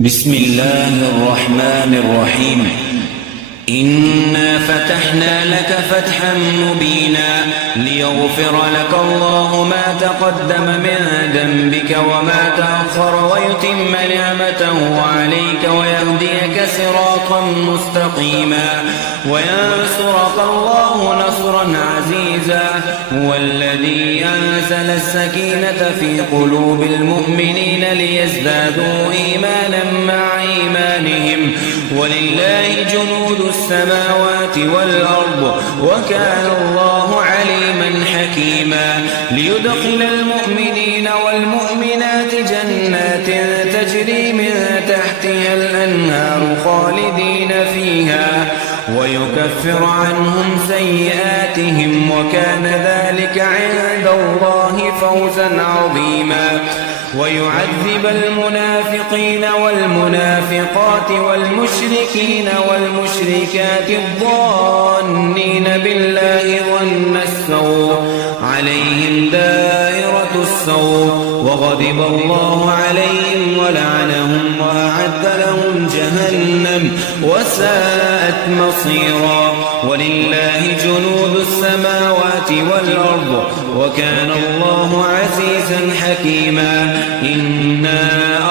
بسم الله الرحمن الرحيم. إنا فتحنا لك فتحا مبينا ليغفر لك الله ما تقدم من ذنبك وما تأخر ويتم نعمته عليك ويهديك صراطا مستقيما وينصرك الله نصرا عزيزا. هو الذي أنزل السكينة في قلوب المؤمنين ليزدادوا إيمانا مع إيمانهم ولله جنود السماوات والأرض وكان الله عليما حكيما. ليدخل المؤمنين والمؤمنات جنات تجري من تحتها الأنهار خالدين فيها ويكفر عنهم سيئاتهم وكان ذلك عند الله فوزا عظيما. ويعذب المنافقين والمنافقات والمشركين والمشركات الظانين بالله ظن السوء عليهم دائرة السوء وغضب الله عليهم ولعنهم وأعد لهم جهنم وساءت مصيرا. ولله جنود السماوات والأرض وكان الله عزيزا حكيما. إنا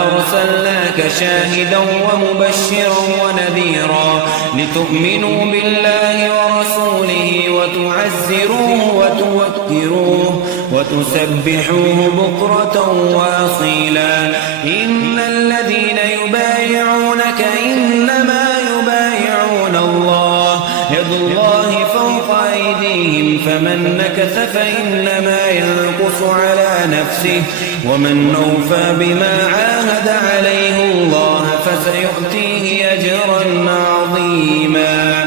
أرسلناك شاهدا ومبشرا ونذيرا لتؤمنوا بالله ورسوله وتعزروه وتوكروه وتسبحوه بكرة وأصيلا. إن الذين يبايعونك إنما يبايعون الله يد الله فوق أيديهم فمن نكث فإنما ينكث على نفسه ومن أوفى بما عاهد عليه الله فسيؤتيه أجرا عظيما.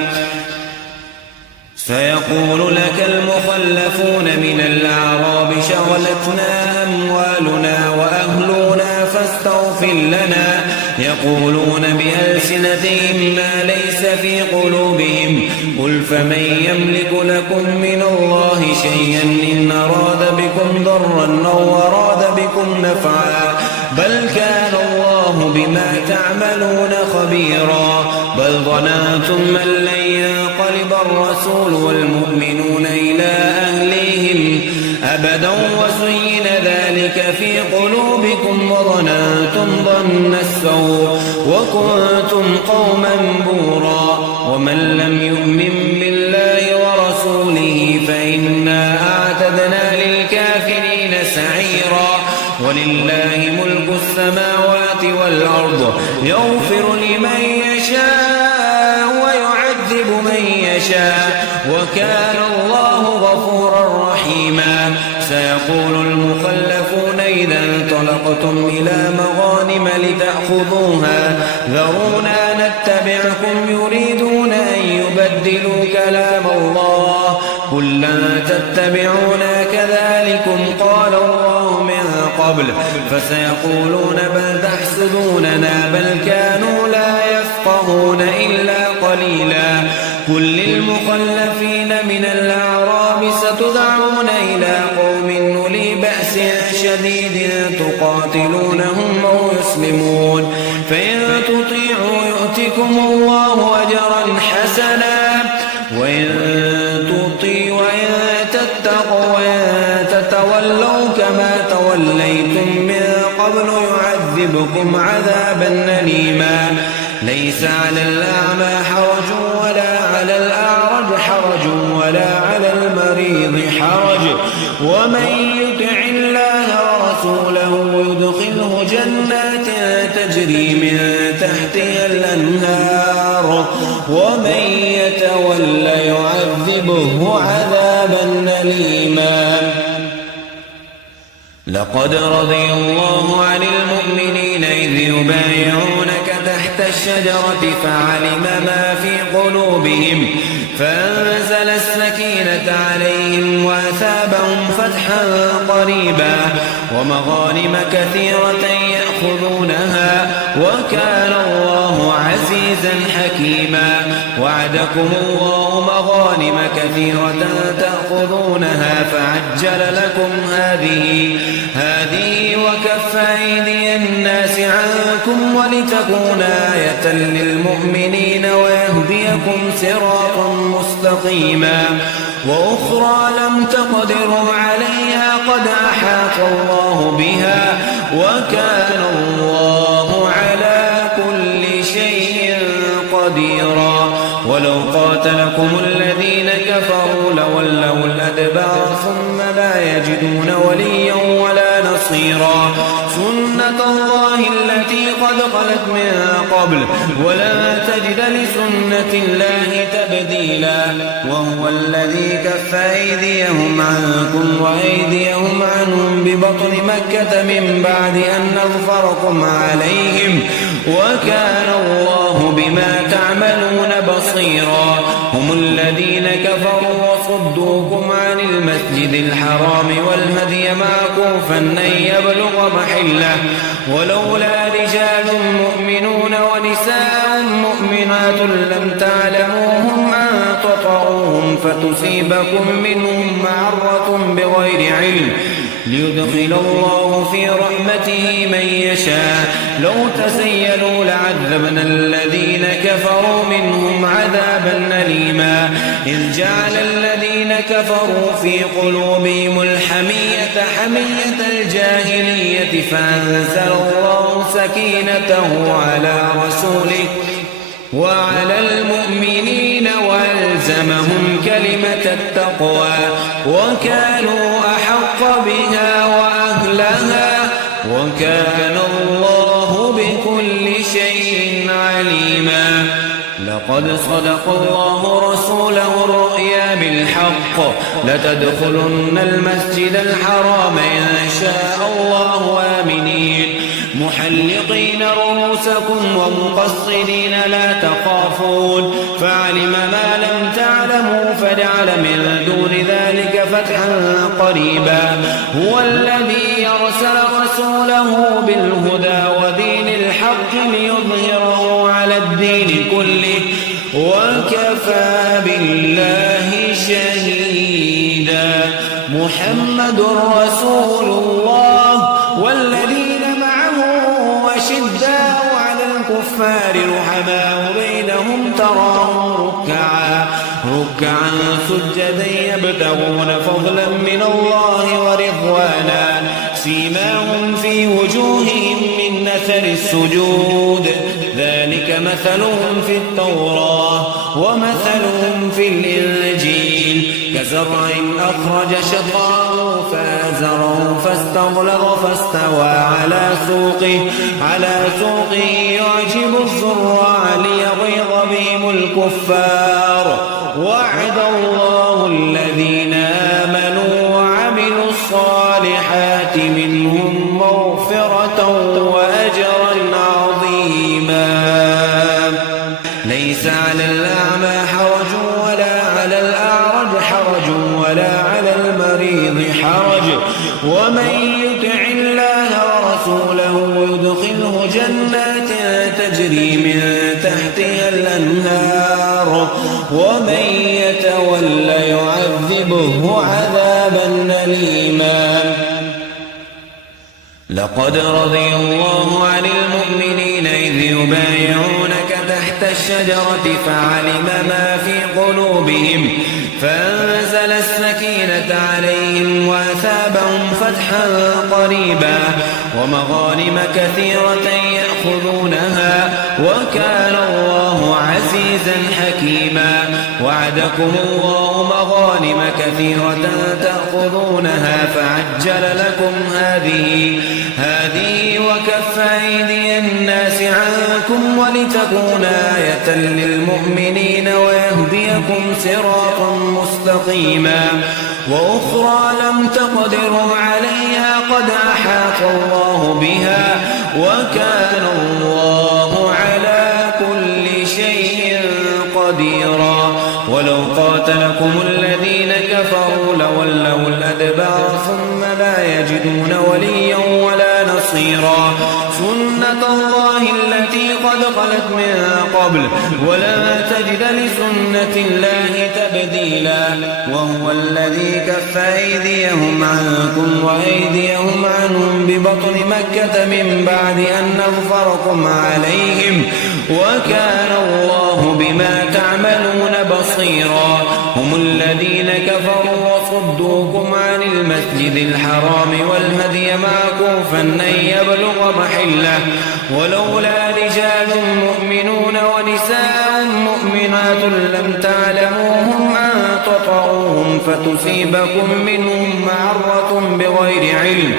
سيقول لك المخلفون من الأعراب شغلتنا أموالنا وأهلنا فاستغفر لنا يقولون بألسنتهم ما ليس في قلوبهم قل فمن يملك لكم من الله شيئا إن أراد بكم ضرا أو أراد بكم نفعا بل كان الله بما تعملون خبيرا. بل ظننتم أن لن ينقلب الرسول والمؤمنون إلى أهليهم أبدا وزين ذلك في قلوبكم وظننتم ظن السوء وكنتم قوما بورا. ومن لم يؤمن بالله ورسوله فإنا أعتدنا للكافرين سعيرا. ولله ملك السماوات والأرض يغفر لمن يشاء ويعذب من يشاء وكان الله غفورا رحيما. سيقول المخلفون إذا انطلقتم إلى مغانم لتأخذوها ذرونا نتبعكم يريدون أن يبدلوا كلام الله قل لن تتبعونا كذلكم قال الله من قبل فسيقولون بل تحسدوننا بل كانوا لا يفقهون إلا قليلا. قل للمخلفين من الأعراب ستدعون إلى قوم أولي بأس شديد تقاتلونهم أو يسلمون فإن تطيعوا يؤتكم الله أجرا حسنا وإن تتقوا وإن تتولوا كما توليتم من قبل يعذبكم عذابا أليما. ليس على الأعمى حرج ولا على الأعرج حرج ولا على المريض حرج ومن يطع الله ورسوله يدخله جنات تجري من تحتها الأنهار ومن يتول يعذبه عذابا أليما. لقد رضي الله عن المؤمنين إذ يبايعونك تحت الشجرة فعلم ما في قلوبهم فأنزل السكينة عليهم وأثابهم فتحا قريبا ومغانم كثيرة يأخذونها وكان الله عزيزا عزيزا حكيما وعدكم الله مغانم كثيرة تأخذونها فعجل لكم هذه وكف أيدي الناس عنكم ولتكون آية للمؤمنين ويهديكم صراطا مستقيما وأخرى لم تقدروا عليها قد أحاط الله بها وكان الله على كل شيء قديرا ولو قاتلكم الذين كفروا لولوا الأدبار ثم لا يجدون وليا ولا نصيرا سنة الله التي قد خلت من قبل ولا تجد لسنة الله تبديلا وهو الذي كف أيديهم عنكم وأيديهم عنهم ببطن مكة من بعد أن أظفركم عليهم وكان الله بما تعملون بصيرا هم الذين كفروا وصدوكم عن المسجد الحرام والهدي معكوفا أن يبلغ محله ولولا رجال مؤمنون ونساء مؤمنات لم تعلموهم أن تطعوهم فتصيبكم منهم معرة بغير علم ليدخل الله في رحمته من يشاء لو تسيلوا لعذبنا الذين كفروا منهم عذابا أليما إذ جعل الذين كفروا في قلوبهم الحمية حمية الجاهلية فأنزل الله سكينته على رسوله وعلى المؤمنين وألزمهم كلمة التقوى وكانوا أحق بها وأهلها وكان الله بكل شيء عليما لقد صدق الله رسوله الرؤيا بالحق لتدخلن المسجد الحرام إن شاء الله آمنين محلقين رؤوسكم ومقصرين لا تخافون فعلم ما لم تعلموا فجعل من دون ذلك فتحا قريبا هو الذي يرسل رسوله بالهدى ودين الحق ليظهره على الدين كله وكفى بالله شهيدا محمد رسول الله والذين أشداء على الكفار رحماء بينهم تراهم ركعا سجدا يبتغون فضلا من الله ورضوانا سيماهم في وجوههم من أثر السجود ذلك مثلهم في التوراة ومثلهم في الإنجيل كزرع أخرج شطأه فآزره فاستغلظ فاستوى على سوقه يعجب الزراع ليغيظ بهم الكفار وعد الله الذين آمنوا وعملوا الصالحات منهم مغفرة وأجرا عظيما ليس على الأعمى حرج ولا على الأعرج حرج ولا على المريض حرج ومن يطع الله ورسوله يدخله جنات تجري من تحتها الأنهار ومن يتول يعذبه عذابا أليما لقد رضي الله عن المؤمنين إذ يبايعونك تحت الشجرة فعلم ما في قلوبهم فأنزل السكينة عليهم وأثابهم فتحا قريبا ومغانم كثيرة يأخذونها وكان الله عزيزا حكيما وعدكم الله مغانم كثيرة تأخذونها فعجل لكم هذه وكف أيدي الناس عنكم ولتكون آية للمؤمنين ويهديكم صراطا مستقيما وأخرى لم تقدروا عليها قد أحاط الله بها وكان الله على كل شيء قديرا ولو قاتلكم الذين كفروا لولوا الأدبار ثم لا يجدون وليا ولا نصيرا بصيرا سنة الله التي قد خلت من قبل ولن تجد لسنة الله تبديلا وهو الذي كف أيديهم عنكم وأيديهم عنهم ببطن مكة من بعد أن أظفركم عليهم وكان الله بما تعملون بصيرا هم الذين كفروا وصدوكم عن المسجد الحرام والهدي معكوفا أن يبلغ محله ولولا رجال مؤمنون ونساء مؤمنات لم تعلموهم أن تطعوهم فتصيبكم منهم معرة بغير علم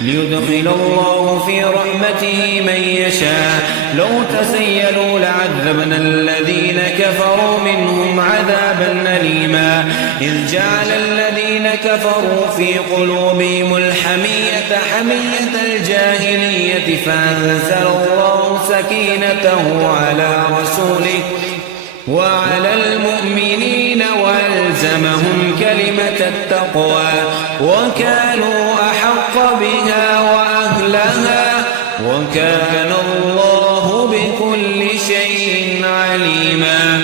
ليدخل الله في رحمته من يشاء لو تسيلوا لعذبنا الذين كفروا منهم عذابا أليما إذ جعل الذين كفروا في قلوبهم الحمية حمية الجاهلية فأنزل الله سكينته على رسوله وعلى المؤمنين وألزمهم كلمة التقوى وكانوا أحق بها وأهلها وكان الله بكل شيء عليما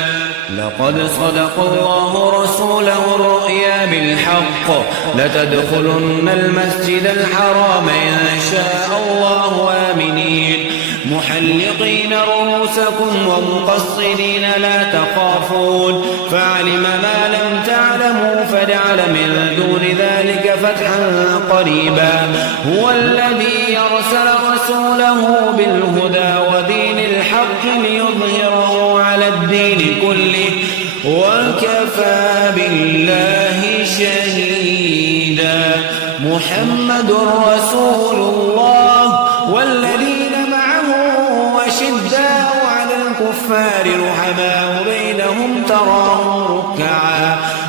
لقد صدق الله رسوله الرؤيا بالحق لتدخلن المسجد الحرام إن شاء الله آمنين محلقين رؤوسكم ومقصرين لا تخافون فعلم ما لم تعلموا فجعل من دون ذلك فتحا قريبا هو الذي يرسل رسوله بالهدى ودين الحق ليظهره على الدين كله وكفى بالله شهيدا محمد رسول الله والذين أشداء على الكفار رحماء بينهم تراهم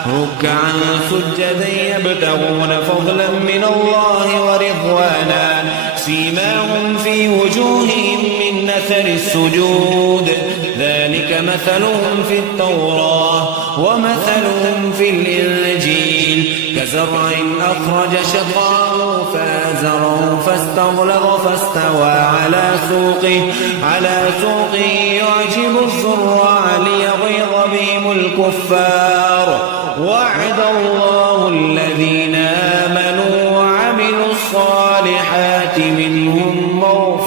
ركعا سجدا يبتغون فضلا من الله ورضوانا سيماهم في وجوههم من أثر السجود ذلك مثلهم في التوراة ومثلهم في الإنجيل كزرع أخرج شطأه فآزره فاستغلظ فاستوى على سوقه يعجب الزراع ليغيظ بهم الكفار وعد الله الذين آمنوا وعملوا الصالحات منهم مغفرة